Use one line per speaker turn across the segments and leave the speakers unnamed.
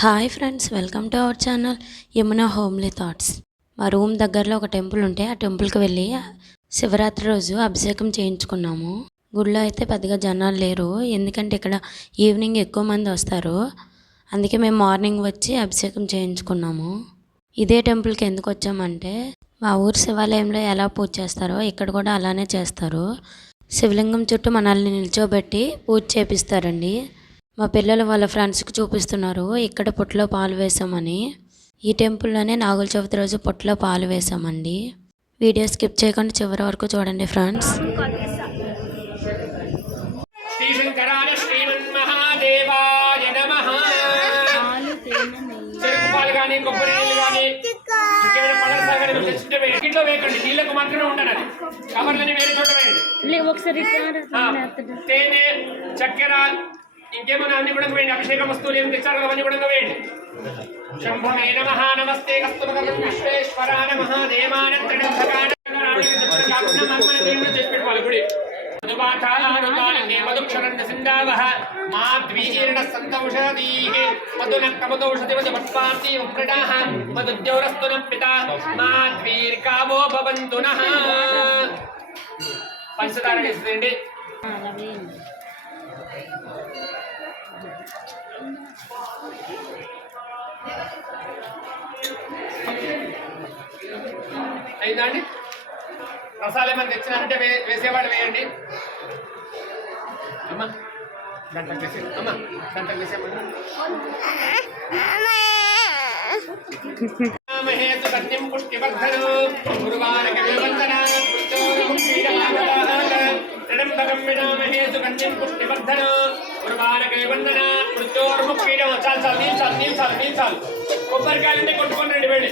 Hi friends welcome to our channel Yamuna homely thoughts. మా room దగ్గరలో ఒక temple ఉంటే ఆ టెంపుల్కి వెళ్ళి శివరాత్రి రోజు అభిషేకం చేయించుకున్నాము. గుడిలో అయితే పెద్దగా జనాలు లేరు ఎందుకంటే ఇక్కడ ఈవినింగ్ ఎక్కువ మంది వస్తారు. అందుకే మేము మార్నింగ్ వచ్చి అభిషేకం చేయించుకున్నాము. ఇదే టెంపుల్కి ఎందుకు వచ్చామంటే మా ఊరు శివాలయంలో ఎలా పూజ చేస్తారో ఇక్కడ కూడా అలానే చేస్తారు. శివలింగం చుట్టూ మనల్ని నిల్చోబెట్టి పూజ చేపిస్తారండి. మా పిల్లలు వాళ్ళ ఫ్రెండ్స్కి చూపిస్తున్నారు ఇక్కడ పుట్టలో పాలు వేసామని. ఈ టెంపుల్లోనే నాగుల చవితి రోజు పుట్టలో పాలు వేసామండి. వీడియో స్కిప్ చేయకుండా చివరి వరకు చూడండి ఫ్రెండ్స్
నీళ్ళకు మాత్రమే కవర్లని వేరే చోట వేయండి.
ఒకసారి
తేనె చక్కెర ఇంకేమన్నా అన్ని కూడా వేయండి అభిషేక వస్తువులు ఏమి తెచ్చారు అవన్నీ కూడా వేయండి. శంభమే నమ నమస్తే కస్తుమకరం విశ్వేశ్వర నమ త్రిడంధకాన చేసి పెట్టుకోవాలి గుడి. మధుక్షరణ సింధావః మాద్వీర్ణ సంతౌషధీః మధునక్కమదౌషధి మధుపత్వాసి వృడాః పంచదార వేసేయండి అయిందా అండి? రసాలు ఏమైనా తెచ్చినారంటే వే వేసేవాళ్ళు వేయండి. అమ్మా గంటకు వేసే అమ్మా గంటకు వేసేయమ్మా మహేతు సత్యం పుష్టివర్ధను గురువారక వివర్ధన పుష్టోరం శ్రీరామ జడం భగం త్రిడంబకం వినామహేసు కన్యం పుష్టివర్ధనో గురువారక వివందనా మృత్యోర్ముఖీడం చాలు చాలు నీళ్ళు చాలు నీళ్ళు చాలు నీళ్ళు చాలు కొబ్బరికాయలంటే కొట్టుకొని రండి వెళ్ళి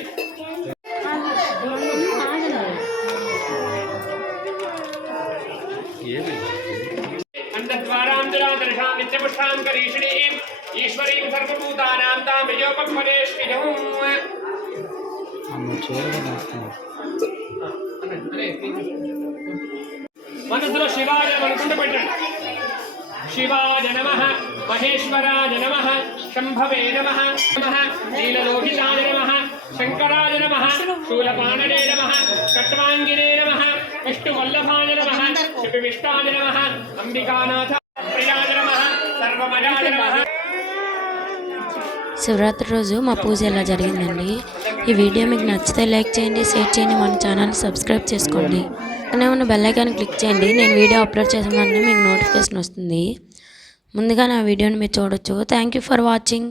అంతద్వారాంతరాదర్శాం నిత్యపుష్టాం కరీషిణీం ఈశ్వరీం సర్వభూతానాం తాం విజయోపపరేష్ఠినం మనసులో శివాయ అనుకుంటూ పెట్టండి. శివాయ నమ మహేశ్వరాయ నమ శంభవే నమ నమ నీలలోహితాయ నమ శంకరాయ నమ శూలపాణనే నమ కట్వాంగిరే నమ విష్ణువల్లభాయ నమ శిపివిష్టాయ నమ అంబికానాథ ప్రియాయ నమ సర్వమయాయ నమ.
శివరాత్రి రోజు మా పూజ ఇలా జరిగిందండి? ఈ వీడియో మీకు నచ్చితే లైక్ చేయండి షేర్ చేయండి మన ఛానల్ సబ్స్క్రైబ్ చేసుకోండి. పక్కనే ఉన్న బెల్ ఐకాన్ క్లిక్ చేయండి. నేను వీడియో అప్లోడ్ చేసిన మీకు నోటిఫికేషన్ వస్తుంది. ముందుగా నా వీడియోని మీరు చూడొచ్చు. Thank you for watching